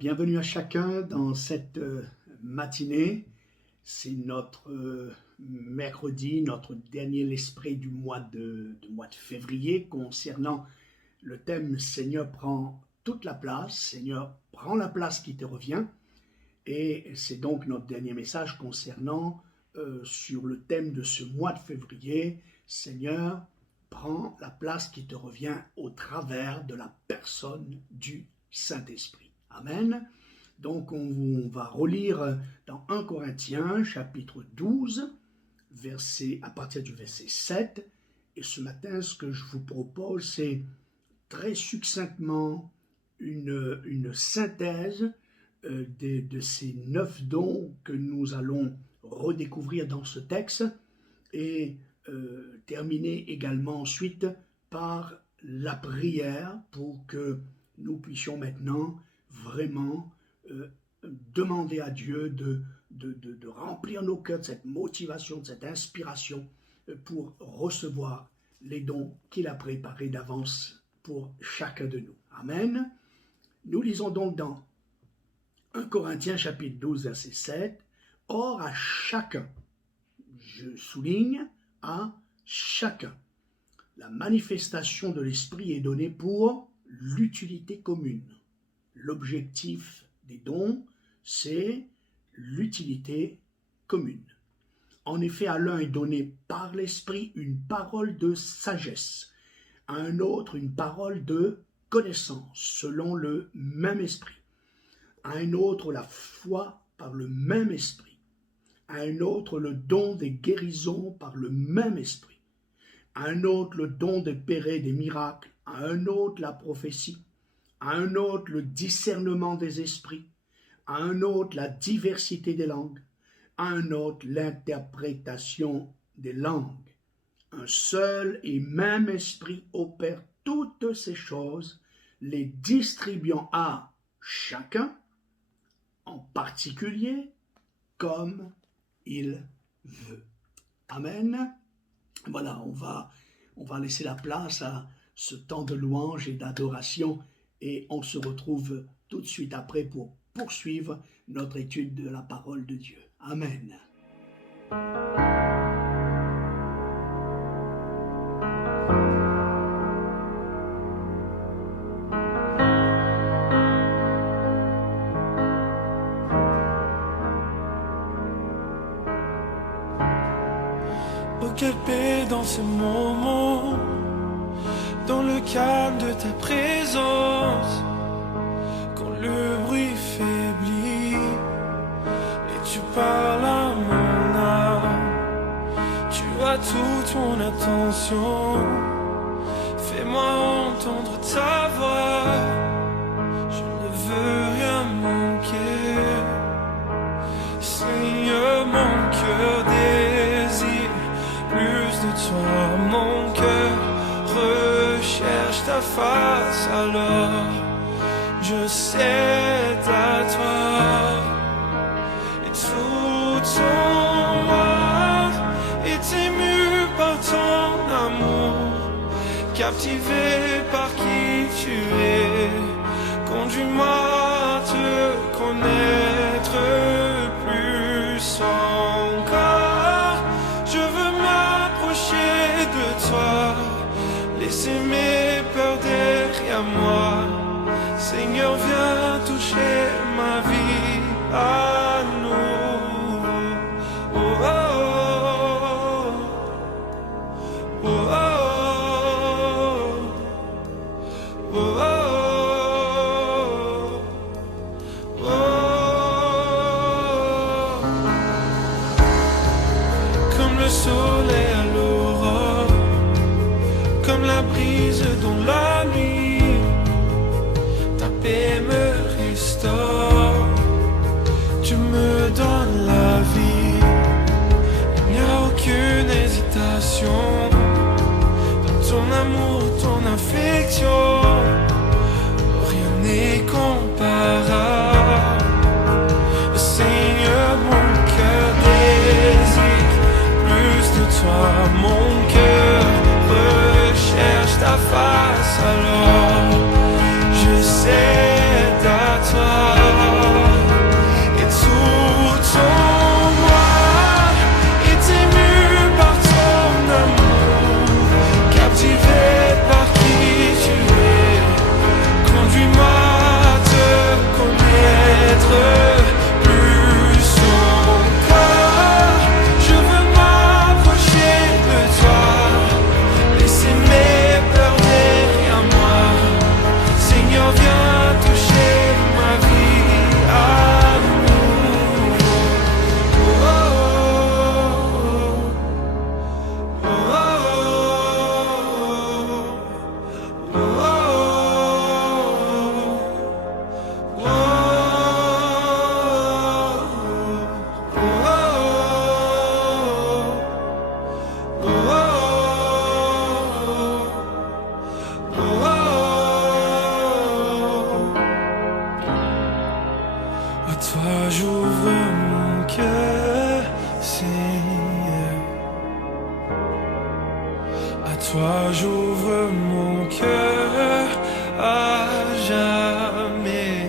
Bienvenue à chacun dans cette matinée. C'est notre mercredi, notre dernier l'esprit du mois de février concernant le thème Seigneur prend toute la place, Seigneur prend la place qui te revient. Et c'est donc notre dernier message concernant sur le thème de ce mois de février, Seigneur prend la place qui te revient au travers de la personne du Saint-Esprit. Amen. Donc on va relire dans 1 Corinthiens chapitre 12, à partir du verset 7. Et ce matin, ce que je vous propose, c'est très succinctement une synthèse de ces 9 dons que nous allons redécouvrir dans ce texte et terminer également ensuite par la prière pour que nous puissions maintenant vraiment demander à Dieu de remplir nos cœurs de cette motivation, de cette inspiration pour recevoir les dons qu'il a préparés d'avance pour chacun de nous. Amen. Nous lisons donc dans 1 Corinthiens chapitre 12 verset 7. Or à chacun, je souligne, à chacun, la manifestation de l'Esprit est donnée pour l'utilité commune. L'objectif des dons, c'est l'utilité commune. En effet, à l'un est donné par l'Esprit une parole de sagesse, à un autre une parole de connaissance selon le même Esprit, à un autre la foi par le même Esprit, à un autre le don des guérisons par le même Esprit, à un autre le don d'opérer des miracles, à un autre la prophétie, à un autre le discernement des esprits, à un autre la diversité des langues, à un autre l'interprétation des langues. Un seul et même esprit opère toutes ces choses, les distribuant à chacun, en particulier, comme il veut. Amen. Voilà, on va laisser la place à ce temps de louange et d'adoration et on se retrouve tout de suite après pour poursuivre notre étude de la parole de Dieu. Amen. Oh, quelle paix dans ce moment, dans le calme de ta présence, quand le bruit faiblit et tu parles à mon âme. Tu as toute mon attention, fais-moi entendre ta voix. Je ne veux rien manquer, Seigneur, mon cœur désire plus de toi, mon cœur recherche ta face, alors je cède à toi. Et tout ton monde est ému par ton amour, captivé par qui tu es. Conduis-moi à te connaître plus encore. Je veux m'approcher de toi, laisser mes peurs derrière moi. Seigneur, viens toucher ma vie à nouveau. Oh, oh, oh, oh, oh, oh, oh, oh. Comme le soleil à l'aurore, comme la brise dans la nuit, ta paix me restaure, tu me donnes la vie. Il n'y a aucune hésitation dans ton amour, ton affection, rien n'est comparable. Seigneur, mon cœur désire plus de toi, mon cœur recherche ta face, alors je cède à toi. toi j'ouvre mon cœur à jamais.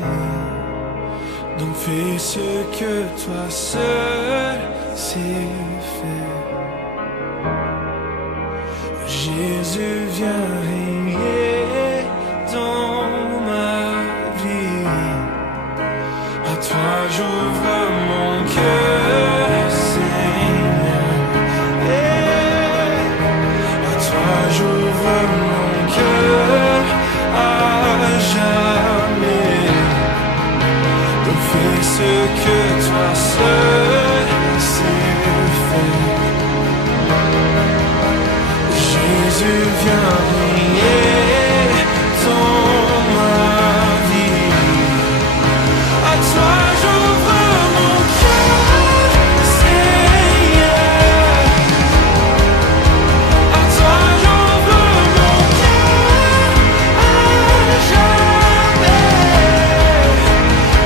Donc fais ce que toi seul sais faire. Jésus, viens régner dans ma vie. À toi j'ouvre mon cœur, Seigneur. À toi j'ouvre mon cœur à jamais. Donc fais ce que toi seul sais faire. Jésus, viens régner dans ma vie. À toi j'ouvre mon cœur, Seigneur. À toi j'ouvre mon cœur à jamais.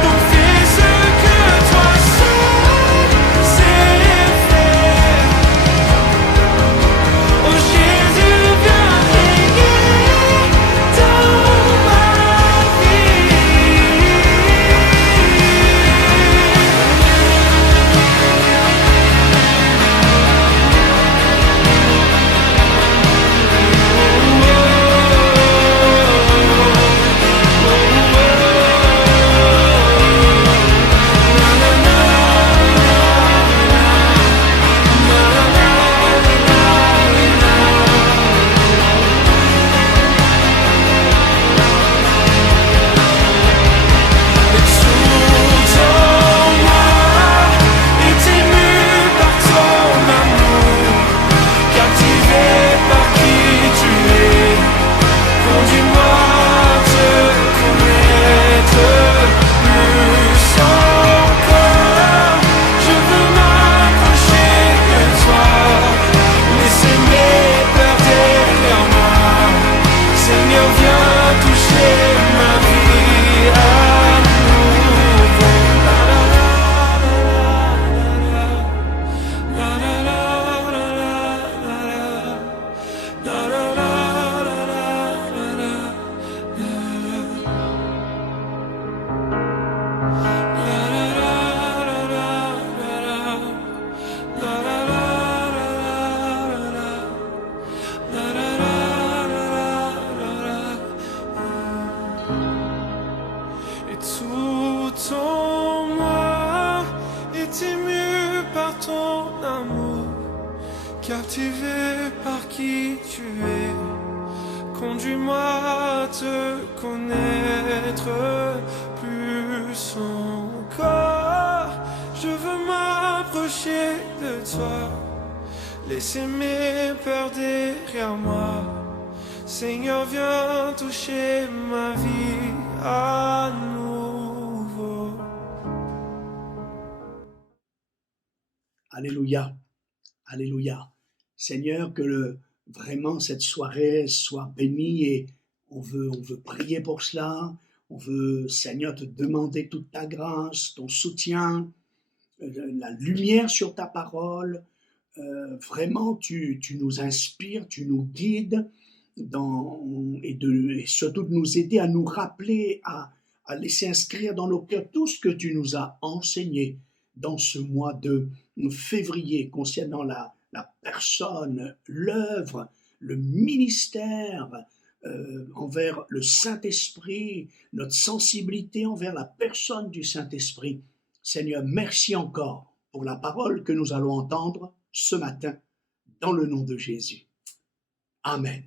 Donc fais ce que toi seul sais faire. Oh Jésus, viens régner dans ma vie. Seigneur, viens toucher ma vie à nouveau. Et tout en moi est ému par ton amour, captivé par qui tu es. Conduis-moi à te connaître plus encore. Je veux m'approcher de toi, laisser mes peurs derrière moi. Seigneur, viens toucher ma vie à nouveau. Alléluia, alléluia. Seigneur, que vraiment cette soirée soit bénie et on veut prier pour cela. On veut, Seigneur, te demander toute ta grâce, ton soutien, la lumière sur ta parole. Vraiment, tu nous inspires, tu nous guides et surtout de nous aider à nous rappeler, à laisser inscrire dans nos cœurs tout ce que tu nous as enseigné dans ce mois de février concernant la personne, l'œuvre, le ministère envers le Saint-Esprit, notre sensibilité envers la personne du Saint-Esprit. Seigneur, merci encore pour la parole que nous allons entendre ce matin dans le nom de Jésus. Amen.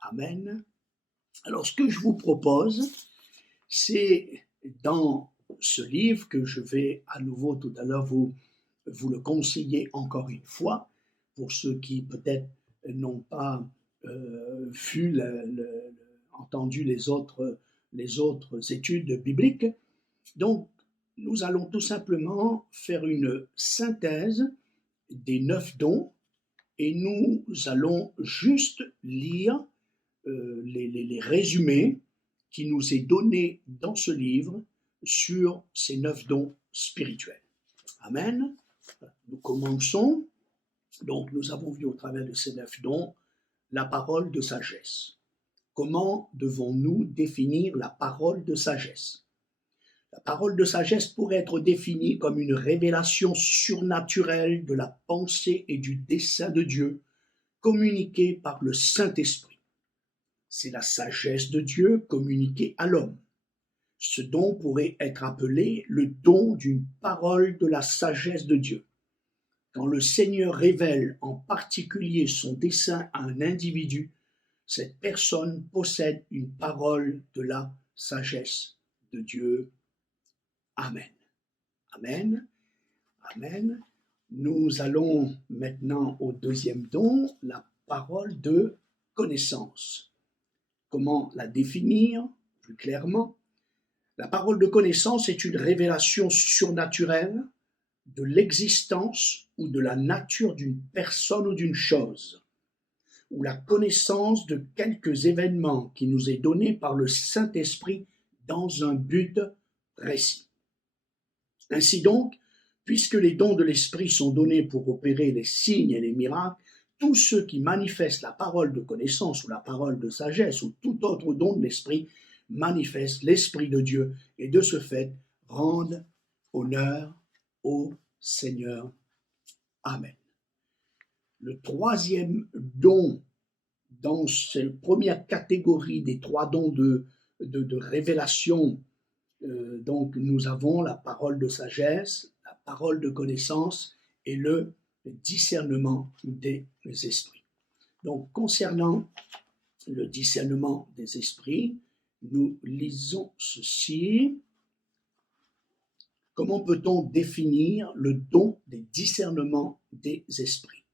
Amen. Alors, ce que je vous propose, c'est dans ce livre que je vais à nouveau tout à l'heure vous le conseiller encore une fois, pour ceux qui peut-être n'ont pas entendu les autres études bibliques. Donc, nous allons tout simplement faire une synthèse des 9 dons et nous allons juste lire les résumés qui nous est donné dans ce livre sur ces 9 dons spirituels. Amen. Nous commençons. Donc, nous avons vu au travers de ces 9 dons la parole de sagesse. Comment devons-nous définir la parole de sagesse? La parole de sagesse pourrait être définie comme une révélation surnaturelle de la pensée et du dessein de Dieu, communiquée par le Saint-Esprit. C'est la sagesse de Dieu communiquée à l'homme. Ce don pourrait être appelé le don d'une parole de la sagesse de Dieu. Quand le Seigneur révèle en particulier son dessein à un individu, cette personne possède une parole de la sagesse de Dieu. Amen. Amen. Amen. Nous allons maintenant au deuxième don, la parole de connaissance. Comment la définir plus clairement? La parole de connaissance est une révélation surnaturelle de l'existence ou de la nature d'une personne ou d'une chose, ou la connaissance de quelques événements qui nous est donné par le Saint-Esprit dans un but précis. Ainsi donc, puisque les dons de l'Esprit sont donnés pour opérer les signes et les miracles, tous ceux qui manifestent la parole de connaissance ou la parole de sagesse ou tout autre don de l'Esprit manifestent l'Esprit de Dieu et de ce fait rendent honneur au Seigneur. Amen. Le troisième don dans cette première catégorie des trois dons de révélation, donc nous avons la parole de sagesse, la parole de connaissance et le discernement des esprits. Donc concernant le discernement des esprits, nous lisons ceci. Comment peut-on définir le don des discernements des esprits?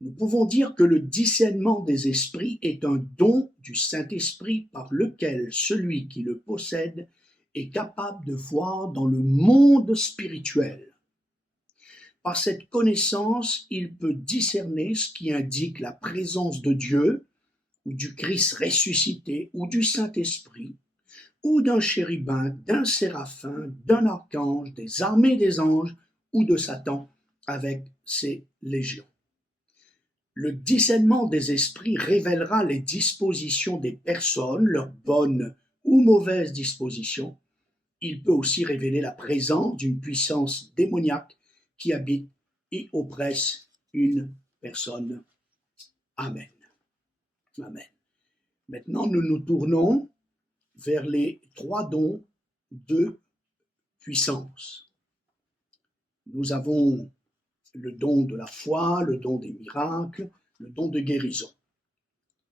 Nous pouvons dire que le discernement des esprits est un don du Saint-Esprit par lequel celui qui le possède est capable de voir dans le monde spirituel. Par cette connaissance, il peut discerner ce qui indique la présence de Dieu, ou du Christ ressuscité, ou du Saint-Esprit, ou d'un chérubin, d'un séraphin, d'un archange, des armées des anges, ou de Satan avec ses légions. Le discernement des esprits révélera les dispositions des personnes, leurs bonnes ou mauvaises dispositions. Il peut aussi révéler la présence d'une puissance démoniaque qui habite et oppresse une personne. Amen. Amen. Maintenant, nous nous tournons vers les trois dons de puissance. Nous avons le don de la foi, le don des miracles, le don de guérison.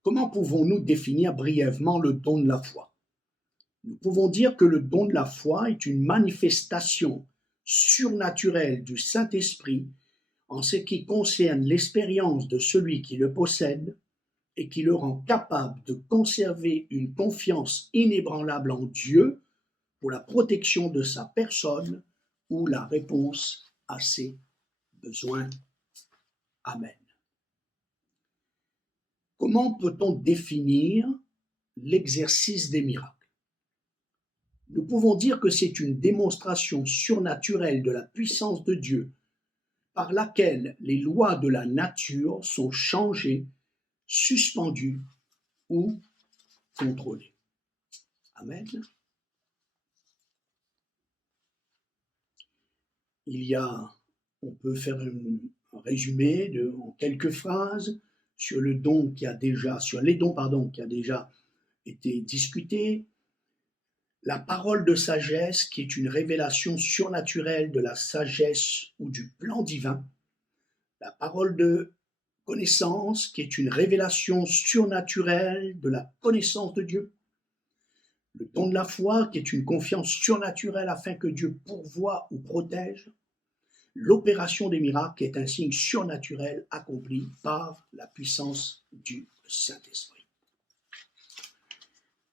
Comment pouvons-nous définir brièvement le don de la foi? Nous pouvons dire que le don de la foi est une manifestation surnaturelle du Saint-Esprit en ce qui concerne l'expérience de celui qui le possède et qui le rend capable de conserver une confiance inébranlable en Dieu pour la protection de sa personne ou la réponse à ses besoins. Amen. Comment peut-on définir l'exercice des miracles? Nous pouvons dire que c'est une démonstration surnaturelle de la puissance de Dieu par laquelle les lois de la nature sont changées, suspendues ou contrôlées. Amen. On peut faire un résumé en quelques phrases sur les dons qui a déjà été discuté. La parole de sagesse qui est une révélation surnaturelle de la sagesse ou du plan divin. La parole de connaissance qui est une révélation surnaturelle de la connaissance de Dieu. Le don de la foi qui est une confiance surnaturelle afin que Dieu pourvoie ou protège. L'opération des miracles qui est un signe surnaturel accompli par la puissance du Saint-Esprit.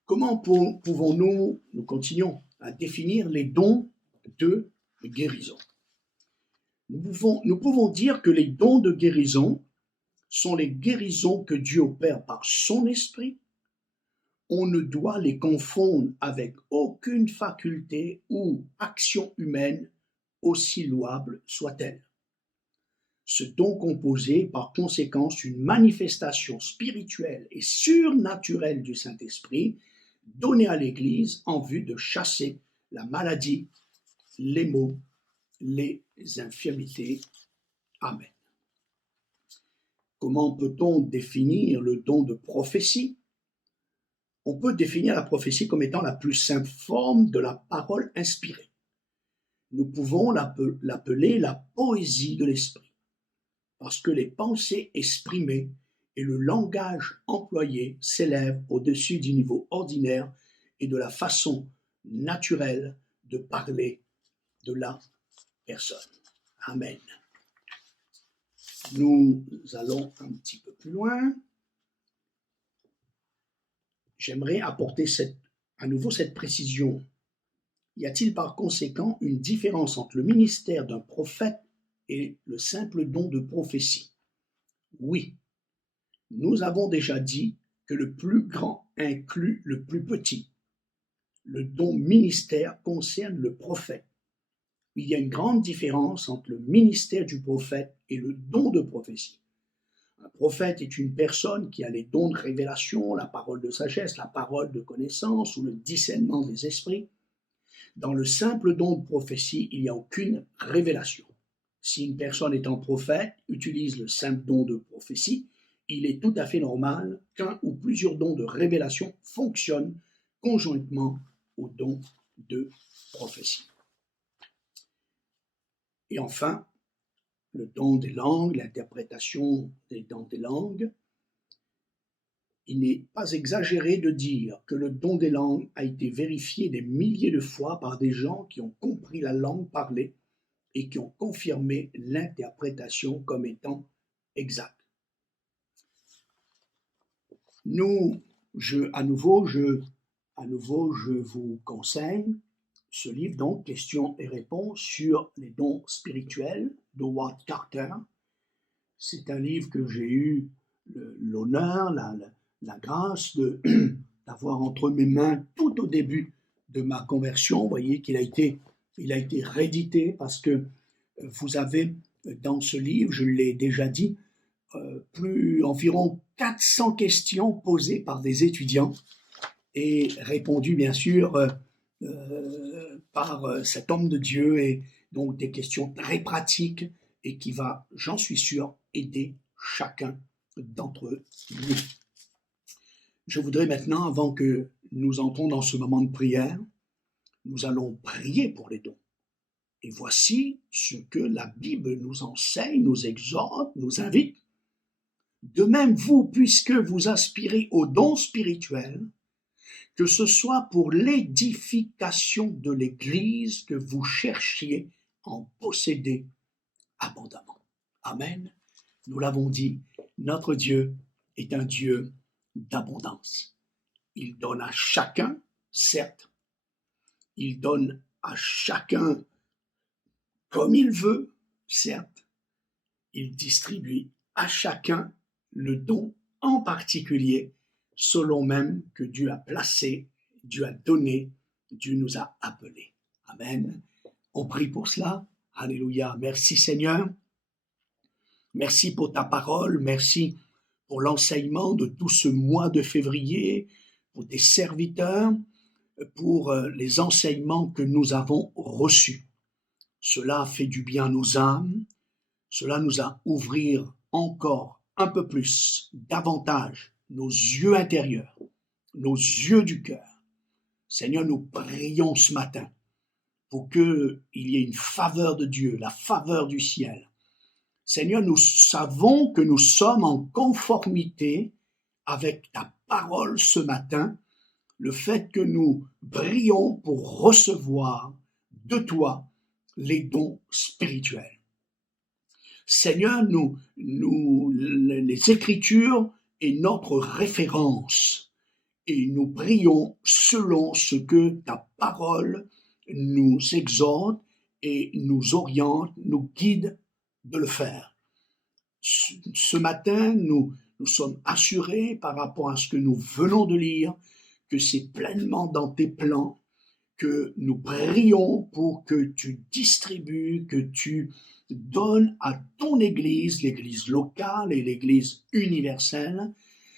Comment pouvons-nous, nous continuons à définir les dons de guérison? Nous pouvons dire que les dons de guérison sont les guérisons que Dieu opère par son esprit. On ne doit les confondre avec aucune faculté ou action humaine, aussi louable soit-elle. Ce don composé, par conséquence, une manifestation spirituelle et surnaturelle du Saint-Esprit, donnée à l'Église en vue de chasser la maladie, les maux, les infirmités. Amen. Comment peut-on définir le don de prophétie? On peut définir la prophétie comme étant la plus simple forme de la parole inspirée. Nous pouvons l'appeler la poésie de l'esprit, parce que les pensées exprimées et le langage employé s'élèvent au-dessus du niveau ordinaire et de la façon naturelle de parler de la personne. Amen. Nous allons un petit peu plus loin. J'aimerais apporter à nouveau cette précision. Y a-t-il par conséquent une différence entre le ministère d'un prophète et le simple don de prophétie? Oui. Nous avons déjà dit que le plus grand inclut le plus petit. Le don ministère concerne le prophète. Il y a une grande différence entre le ministère du prophète et le don de prophétie. Un prophète est une personne qui a les dons de révélation, la parole de sagesse, la parole de connaissance ou le discernement des esprits. Dans le simple don de prophétie, il n'y a aucune révélation. Si une personne étant prophète utilise le simple don de prophétie, il est tout à fait normal qu'un ou plusieurs dons de révélation fonctionnent conjointement au don de prophétie. Et enfin, le don des langues, l'interprétation des dons des langues. Il n'est pas exagéré de dire que le don des langues a été vérifié des milliers de fois par des gens qui ont compris la langue parlée et qui ont confirmé l'interprétation comme étant exacte. À nouveau, je vous conseille ce livre, donc, Questions et réponses sur les dons spirituels de Howard Carter. C'est un livre que j'ai eu l'honneur, la grâce d'avoir entre mes mains tout au début de ma conversion. Vous voyez qu'il a été réédité parce que vous avez dans ce livre, je l'ai déjà dit, environ 400 questions posées par des étudiants et répondues bien sûr par cet homme de Dieu, et donc des questions très pratiques et qui va, j'en suis sûr, aider chacun d'entre nous. Je voudrais maintenant, avant que nous entrons dans ce moment de prière, nous allons prier pour les dons. Et voici ce que la Bible nous enseigne, nous exhorte, nous invite. De même, vous, puisque vous aspirez aux dons spirituels, que ce soit pour l'édification de l'Église que vous cherchiez en posséder abondamment. Amen. Nous l'avons dit, notre Dieu est un Dieu d'abondance. Il donne à chacun, certes, il donne à chacun comme il veut, certes, il distribue à chacun le don en particulier, selon même que Dieu a placé, Dieu a donné, Dieu nous a appelés. Amen. On prie pour cela. Alléluia. Merci Seigneur. Merci pour ta parole. Merci pour l'enseignement de tout ce mois de février, pour tes serviteurs, pour les enseignements que nous avons reçus. Cela a fait du bien à nos âmes. Cela nous a ouvert encore un peu plus, davantage, nos yeux intérieurs, nos yeux du cœur. Seigneur, nous prions ce matin pour qu'il y ait une faveur de Dieu, la faveur du ciel. Seigneur, nous savons que nous sommes en conformité avec ta parole ce matin, le fait que nous prions pour recevoir de toi les dons spirituels. Seigneur, les Écritures est notre référence et nous prions selon ce que ta parole nous exhorte et nous oriente, nous guide de le faire. Ce matin, nous sommes assurés par rapport à ce que nous venons de lire que c'est pleinement dans tes plans, que nous prions pour que tu distribues, que tu donne à ton Église, l'Église locale et l'Église universelle,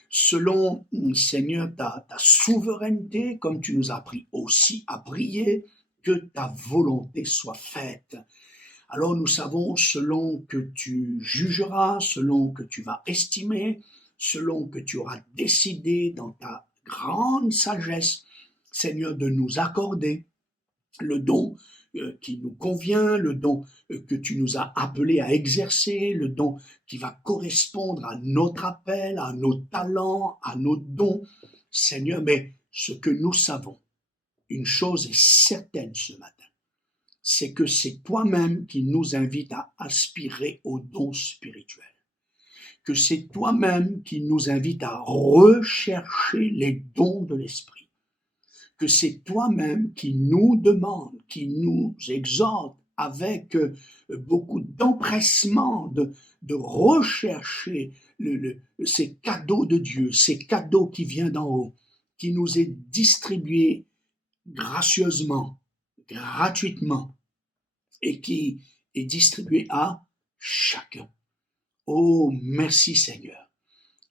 selon, Seigneur, ta souveraineté, comme tu nous as appris aussi à prier, que ta volonté soit faite. Alors nous savons, selon que tu jugeras, selon que tu vas estimer, selon que tu auras décidé dans ta grande sagesse, Seigneur, de nous accorder le don qui nous convient, le don que tu nous as appelés à exercer, le don qui va correspondre à notre appel, à nos talents, à nos dons. Seigneur, mais ce que nous savons, une chose est certaine ce matin, c'est que c'est toi-même qui nous invites à aspirer aux dons spirituels, que c'est toi-même qui nous invites à rechercher les dons de l'Esprit, que c'est toi-même qui nous demande, qui nous exhorte avec beaucoup d'empressement de rechercher ces cadeaux de Dieu, ces cadeaux qui viennent d'en haut, qui nous est distribué gracieusement, gratuitement, et qui est distribué à chacun. Oh, merci Seigneur,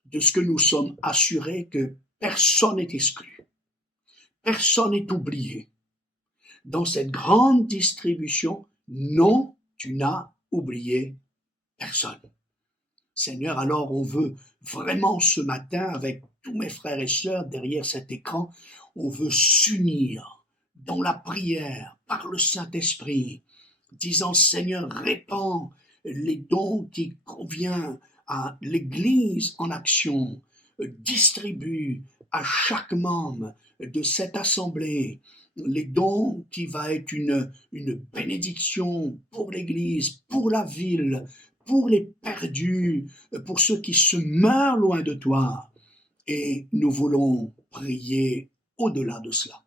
de ce que nous sommes assurés que personne n'est exclu, personne n'est oublié. Dans cette grande distribution, non, tu n'as oublié personne. Seigneur, alors on veut vraiment ce matin, avec tous mes frères et sœurs derrière cet écran, on veut s'unir dans la prière par le Saint-Esprit, disant Seigneur, répands les dons qui conviennent à l'Église en action, distribue à chaque membre de cette assemblée les dons qui va être une bénédiction pour l'Église, pour la ville, pour les perdus, pour ceux qui se meurent loin de toi. Et nous voulons prier au-delà de cela.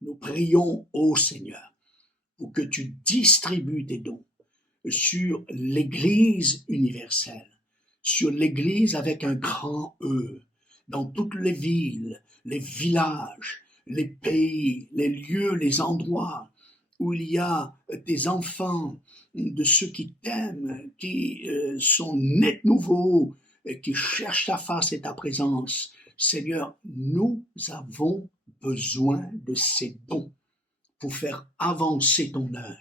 Nous prions au Seigneur pour que tu distribues tes dons sur l'Église universelle, sur l'Église avec un grand E, dans toutes les villes, les villages, les pays, les lieux, les endroits où il y a des enfants, de ceux qui t'aiment, qui sont nés de nouveau, qui cherchent ta face et ta présence. Seigneur, nous avons besoin de ces dons pour faire avancer ton œuvre,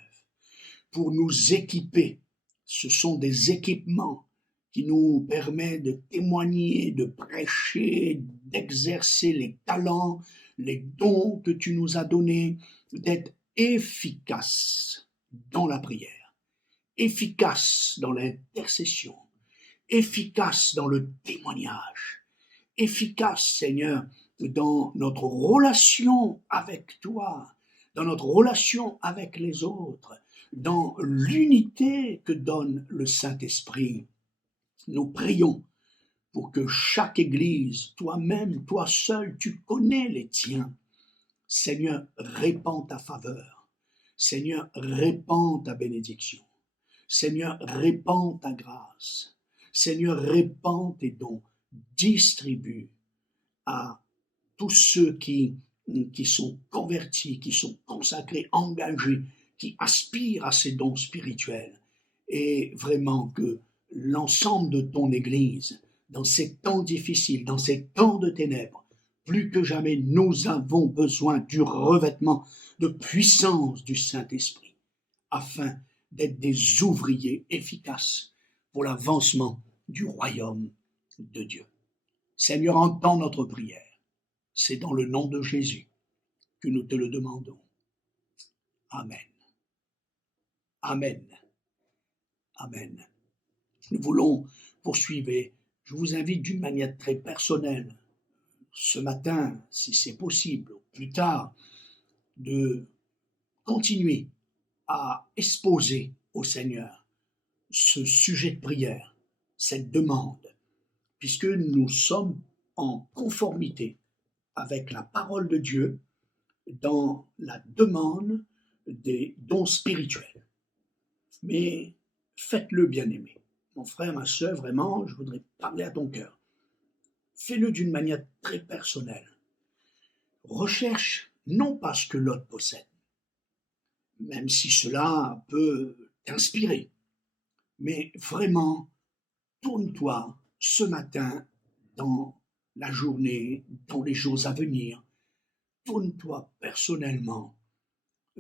pour nous équiper. Ce sont des équipements qui nous permettent de témoigner, de prêcher, d'exercer les talents, les dons que tu nous as donnés, d'être efficaces dans la prière, efficaces dans l'intercession, efficaces dans le témoignage, efficaces, Seigneur, dans notre relation avec toi, dans notre relation avec les autres, dans l'unité que donne le Saint-Esprit. Nous prions pour que chaque Église, toi-même, toi seul, tu connais les tiens. Seigneur, répands ta faveur. Seigneur, répands ta bénédiction. Seigneur, répands ta grâce. Seigneur, répands tes dons. Distribue à tous ceux qui sont convertis, qui sont consacrés, engagés, qui aspirent à ces dons spirituels. Et vraiment que l'ensemble de ton Église, dans ces temps difficiles, dans ces temps de ténèbres, plus que jamais, nous avons besoin du revêtement de puissance du Saint-Esprit, afin d'être des ouvriers efficaces pour l'avancement du royaume de Dieu. Seigneur, entends notre prière. C'est dans le nom de Jésus que nous te le demandons. Amen. Amen. Amen. Nous voulons poursuivre et je vous invite d'une manière très personnelle, ce matin, si c'est possible, ou plus tard, de continuer à exposer au Seigneur ce sujet de prière, cette demande, puisque nous sommes en conformité avec la parole de Dieu dans la demande des dons spirituels. Mais faites-le, bien-aimé. Mon frère, ma sœur, vraiment, je voudrais parler à ton cœur. Fais-le d'une manière très personnelle. Recherche non pas ce que l'autre possède, même si cela peut t'inspirer. Mais vraiment, tourne-toi ce matin dans la journée, dans les jours à venir. Tourne-toi personnellement.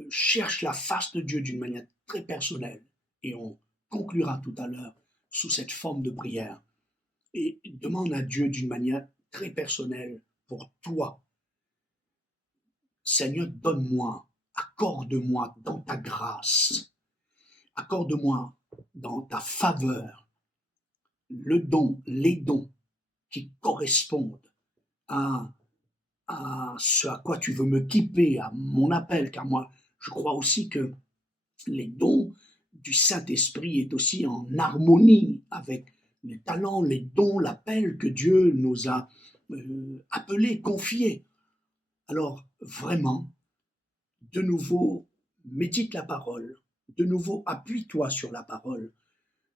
Cherche la face de Dieu d'une manière très personnelle. Et on conclura tout à l'heure sous cette forme de prière. Et demande à Dieu d'une manière très personnelle pour toi. Seigneur, donne-moi, accorde-moi dans ta grâce, accorde-moi dans ta faveur le don, les dons qui correspondent à ce à quoi tu veux me équiper, à mon appel, car moi, je crois aussi que les dons du Saint-Esprit est aussi en harmonie avec les talents, les dons, l'appel que Dieu nous a appelés, confiés. Alors, vraiment, de nouveau, médite la parole, de nouveau, appuie-toi sur la parole,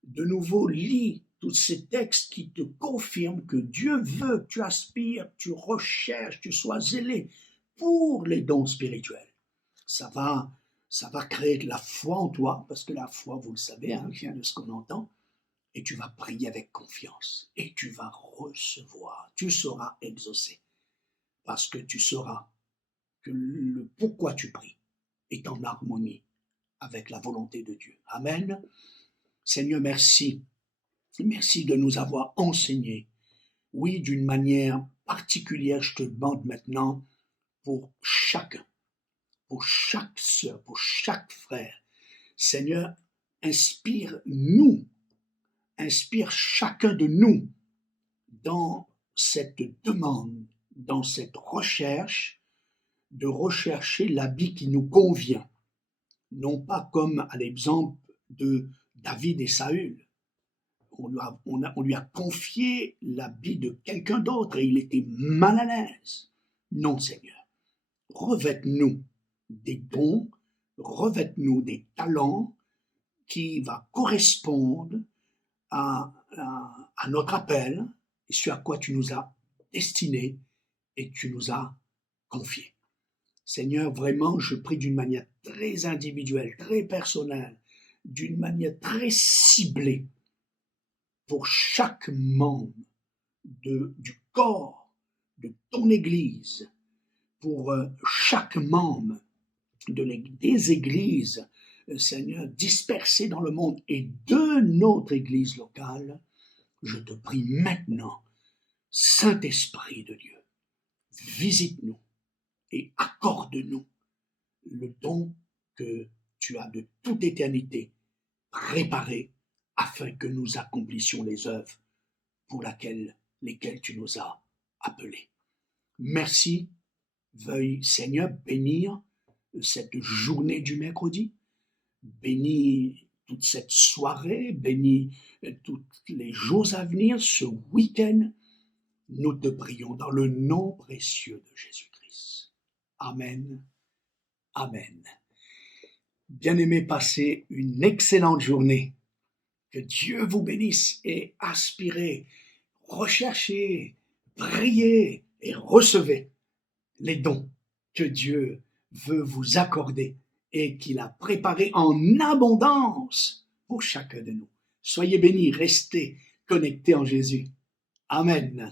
de nouveau, lis tous ces textes qui te confirment que Dieu veut que tu aspires, tu recherches, tu sois zélé pour les dons spirituels. Ça va créer de la foi en toi, parce que la foi, vous le savez, vient de ce qu'on entend, et tu vas prier avec confiance, et tu vas recevoir, tu seras exaucé, parce que tu sauras que le pourquoi tu pries est en harmonie avec la volonté de Dieu. Amen. Seigneur, merci. Merci de nous avoir enseigné. Oui, d'une manière particulière, je te demande maintenant pour chacun, pour chaque sœur, pour chaque frère. Seigneur, inspire-nous, inspire chacun de nous dans cette demande, dans cette recherche, de rechercher l'habit qui nous convient. Non pas comme à l'exemple de David et Saül. On lui a confié l'habit de quelqu'un d'autre et il était mal à l'aise. Non, Seigneur. Revête-nous des dons, revête-nous des talents qui va correspondre à notre appel et ce à quoi tu nous as destinés et que tu nous as confiés. Seigneur, vraiment, je prie d'une manière très individuelle, très personnelle, d'une manière très ciblée pour chaque membre du corps de ton Église, pour chaque membre des églises, Seigneur, dispersées dans le monde et de notre Église locale. Je te prie maintenant, Saint-Esprit de Dieu, visite-nous et accorde-nous le don que tu as de toute éternité préparé afin que nous accomplissions les œuvres pour lesquelles tu nous as appelés. Merci, veuille Seigneur bénir cette journée du mercredi, bénis toute cette soirée, bénis tous les jours à venir, ce week-end. Nous te prions dans le nom précieux de Jésus-Christ. Amen. Amen. Bien-aimés, passez une excellente journée. Que Dieu vous bénisse et aspirez, recherchez, priez et recevez les dons que Dieu veut vous accorder et qu'il a préparés en abondance pour chacun de nous. Soyez bénis, restez connectés en Jésus. Amen.